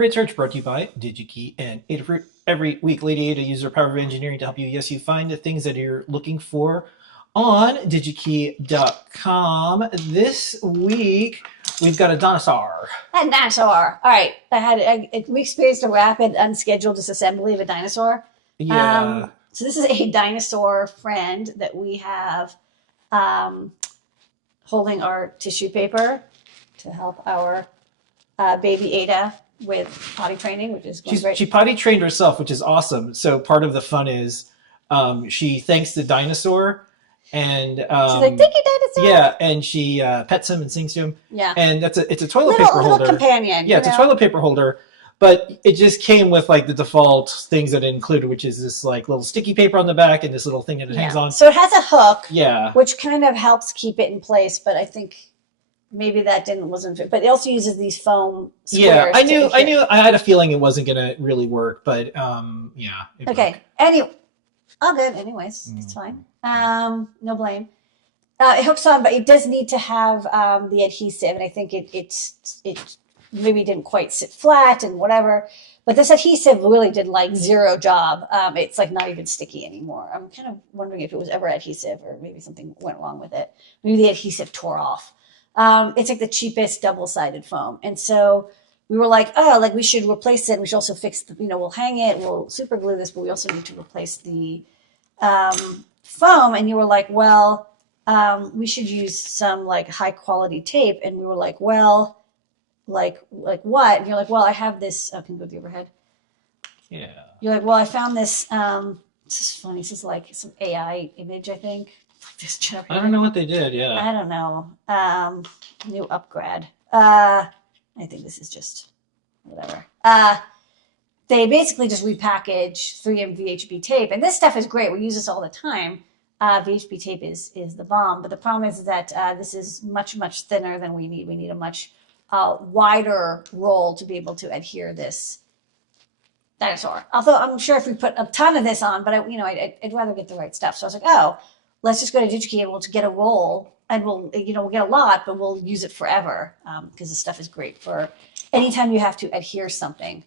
Braid Search brought to you by DigiKey and Adafruit. Every week, Lady Ada uses her power of engineering to help you, yes, you find the things that you're looking for on digikey.com. This week, we've got a Dinosaur. A dinosaur. All right. We experienced a rapid, unscheduled disassembly of a dinosaur. Yeah. So this is a dinosaur friend that we have holding our tissue paper to help our baby Ada with potty training, which is going great. She potty trained herself, which is awesome. So part of the fun is she thanks the dinosaur. And she's like, thank you, dinosaur. Yeah, and she pets him and sings to him. Yeah. And it's a toilet paper holder. Little companion. Yeah, it's a toilet paper holder. But it just came with like the default things that it included, which is this like little sticky paper on the back and this little thing that it hangs on. So it has a hook. Yeah. Which kind of helps keep it in place, but I think maybe that wasn't fit. But it also uses these foam squares. Yeah, I knew I had a feeling it wasn't gonna really work, but yeah. Okay. Anyway, all good. Anyways, it's fine. No blame. It hooks on, but it does need to have the adhesive, and I think it maybe didn't quite sit flat and whatever. But this adhesive really did like zero job. It's like not even sticky anymore. I'm kind of wondering if it was ever adhesive or maybe something went wrong with it. Maybe the adhesive tore off. It's like the cheapest double-sided foam, and so we were like, oh, like we should replace it. We should also fix the, we'll hang it, we'll super glue this, but we also need to replace the foam. And you were like, well, we should use some like high quality tape. And we were like, well, like what? And you're like, well, I have this. Can you go to the overhead? Yeah. You're like, well, I found this. This is funny. This is like some AI image, I think. This I don't know what they did. Yeah. I don't know. New upgrade. I think this is just whatever. They basically just repackage 3M VHB tape, and this stuff is great. We use this all the time. VHB tape is the bomb, but the problem is that this is much thinner than we need. We need a much wider roll to be able to adhere this dinosaur. Although I'm sure if we put a ton of this on, but I'd rather get the right stuff. So I was like, oh, let's just go to DigiKey and we'll get a roll, and we'll get a lot, but we'll use it forever because this stuff is great for anytime you have to adhere something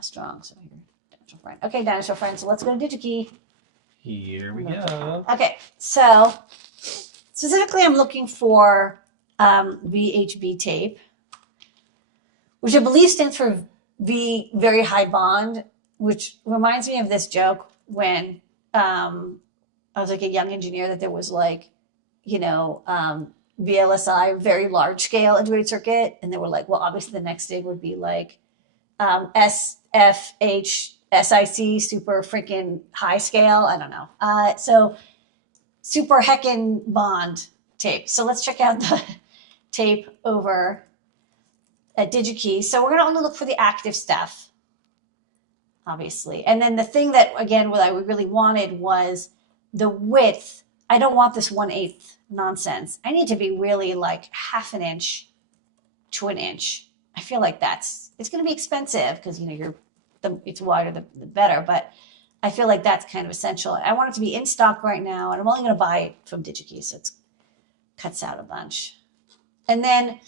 strong. So here, dinosaur friend. Okay, dinosaur friend. So let's go to DigiKey. Here we go. Okay, so specifically, I'm looking for VHB tape, which I believe stands for very high bond, which reminds me of this joke when I was like a young engineer, that there was like, VLSI, very large scale integrated circuit. And they were like, well, obviously the next thing would be like SFH, SIC, super freaking high scale. I don't know. So super heckin' bond tape. So let's check out the tape over at DigiKey. So we're going to only look for the active stuff, obviously. And then the thing that, again, what I really wanted was the width. I don't want this 1/8 nonsense. I need to be really like 1/2 inch to 1 inch. I feel like it's going to be expensive because, it's wider, the better. But I feel like that's kind of essential. I want it to be in stock right now, and I'm only going to buy it from DigiKey, so it cuts out a bunch. And then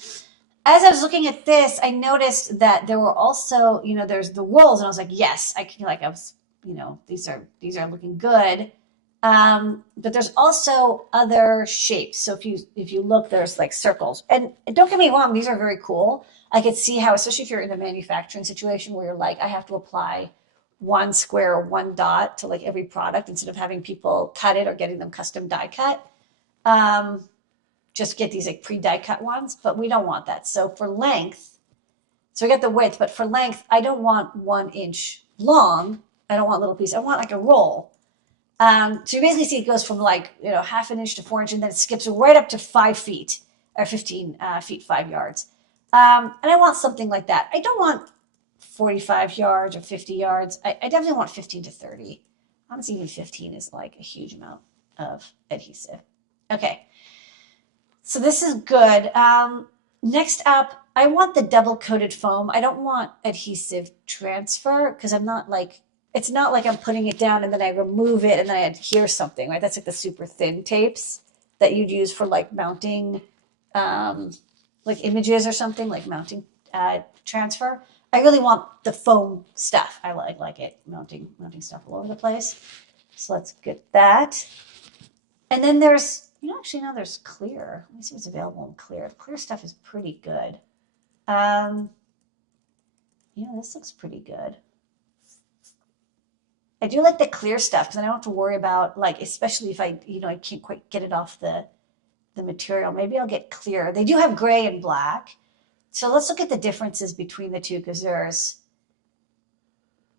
as I was looking at this, I noticed that there were also, there's the rolls, and I was like, yes, these are looking good. But there's also other shapes. So if you look, there's like circles, and don't get me wrong, these are very cool. I could see how, especially if you're in a manufacturing situation where you're like, I have to apply one square or one dot to like every product instead of having people cut it or getting them custom die cut. Just get these like pre-die cut ones, but we don't want that. So for length, so we got the width, but for length, I don't want 1 inch long. I don't want little piece. I want like a roll. So you basically see it goes from like, 1/2 inch to 4 inch, and then it skips right up to 5 feet or 15 feet, 5 yards. And I want something like that. I don't want 45 yards or 50 yards. I definitely want 15 to 30. Honestly, even 15 is like a huge amount of adhesive. Okay. So this is good. Next up, I want the double coated foam. I don't want adhesive transfer because it's not like I'm putting it down and then I remove it and then I adhere something, right? That's like the super thin tapes that you'd use for like mounting like images or something, like mounting transfer. I really want the foam stuff. I like it mounting stuff all over the place. So let's get that. And then there's, actually no, there's clear. Let me see what's available in clear. The clear stuff is pretty good. This looks pretty good. I do like the clear stuff because I don't have to worry about, like, especially if I can't quite get it off the material. Maybe I'll get clear. They do have gray and black. So let's look at the differences between the two because there's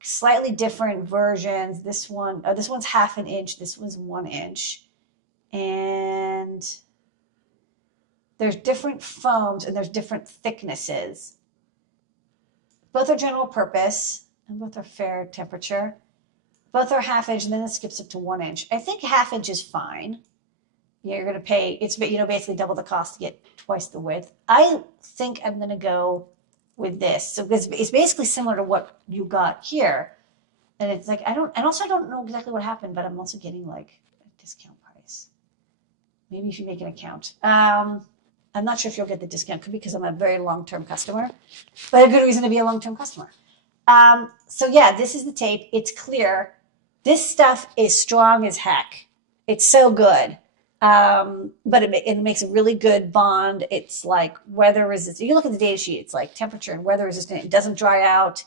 slightly different versions. This one's 1/2 inch. This one's 1 inch. And there's different foams and there's different thicknesses. Both are general purpose and both are fair temperature. Both are 1/2 inch and then it skips up to 1 inch. I think 1/2 inch is fine. You're going to pay, it's basically double the cost to get twice the width. I think I'm going to go with this. So it's basically similar to what you got here. And it's like, I don't know exactly what happened, but I'm also getting like a discount price. Maybe if you make an account. I'm not sure if you'll get the discount because I'm a very long-term customer, but a good reason to be a long-term customer. So yeah, this is the tape. It's clear. This stuff is strong as heck. It's so good. But it makes a really good bond. It's like weather resistant. You look at the data sheet, it's like temperature and weather resistant. It doesn't dry out.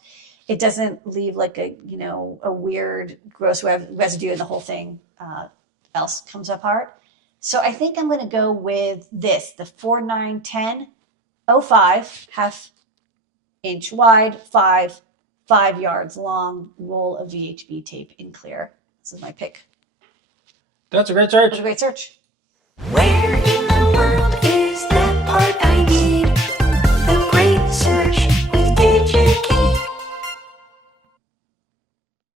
It doesn't leave like a weird, gross residue and the whole thing else comes apart. So I think I'm going to go with this, the 4910 05, 1/2 inch wide, 5 yards long roll of VHB tape in clear. This is my pick. That's a great search. That's a great search. Where